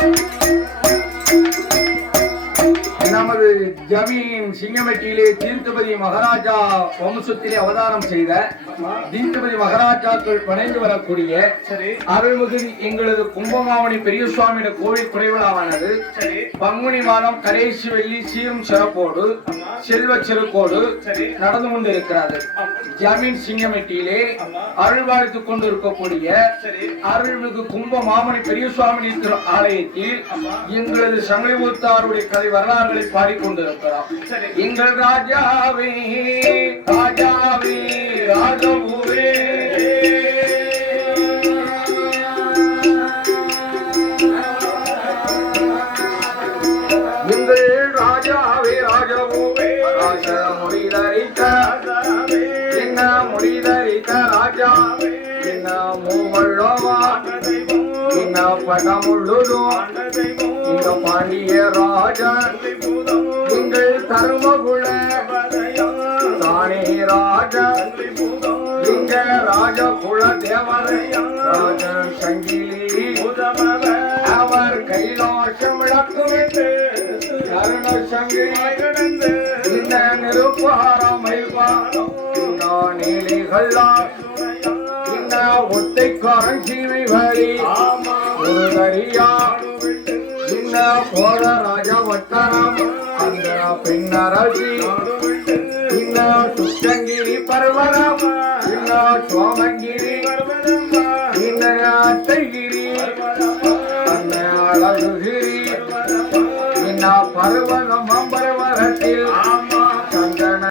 thank you. நமது ஜமீன் சிங்கமெட்டியிலே தீர்த்தபதி மகாராஜா வம்சத்திலே அவதாரம் செய்த தீர்த்தபதி மகாராஜாக்கள் வணைந்து வரக்கூடிய அருள்மிகு எங்களது கும்பமாவணி பெரிய சுவாமியோட கோவில் குறைவிழாவானது பங்குனி மாதம் கடைசி வெள்ளி சீரும் சிறப்போடு செல்வ செருக்கோடு சரி. நடந்து கொண்டிருக்கிறது. ஜமீன் சிங்கமெட்டியிலே. அருள்வாழ்த்து கொண்டிருக்கக்கூடிய சரி. அருள்மிகு கும்ப மாமணி பெரிய சுவாமி ஆலயத்தில். எங்களது சங்கிலிமுத்தாருடைய கதை வரலாறுகளை பாடிக்கொண்டிருக்கிறோம் பாடிக்கொண்டிருக்கிறார் எங்கள் ராஜாவே ராஜாவே ராஜபூவே எங்கள் ராஜாவே ராஜபூவே ராஜ முடிதரித்த ராஜாவே என்ன முடிதரித்த ராஜாவே என்ன இந்த பாண்டிய ராஜா பூதம் எங்கள் தர்மகுல தானே ராஜா பூதம் இங்க ராஜகுல தேவரை ராஜன் சங்கிலி. அவர் கைலாசம் விளக்குவிட்டு கருண சங்கிலி. கிடந்து இந்த நிருப்பாரமை நீலிகள் இந்த ஒத்தைக்காரன் சீமை வழி. ஆமா ஒரு தரியா விட்டு இந்த போல அந்த பின்னரசி. விட்டு சுத்தங்கிரி பர்வதம் இந்த சோமங்கிரி. பர்வதம்மா அழகுகிரி.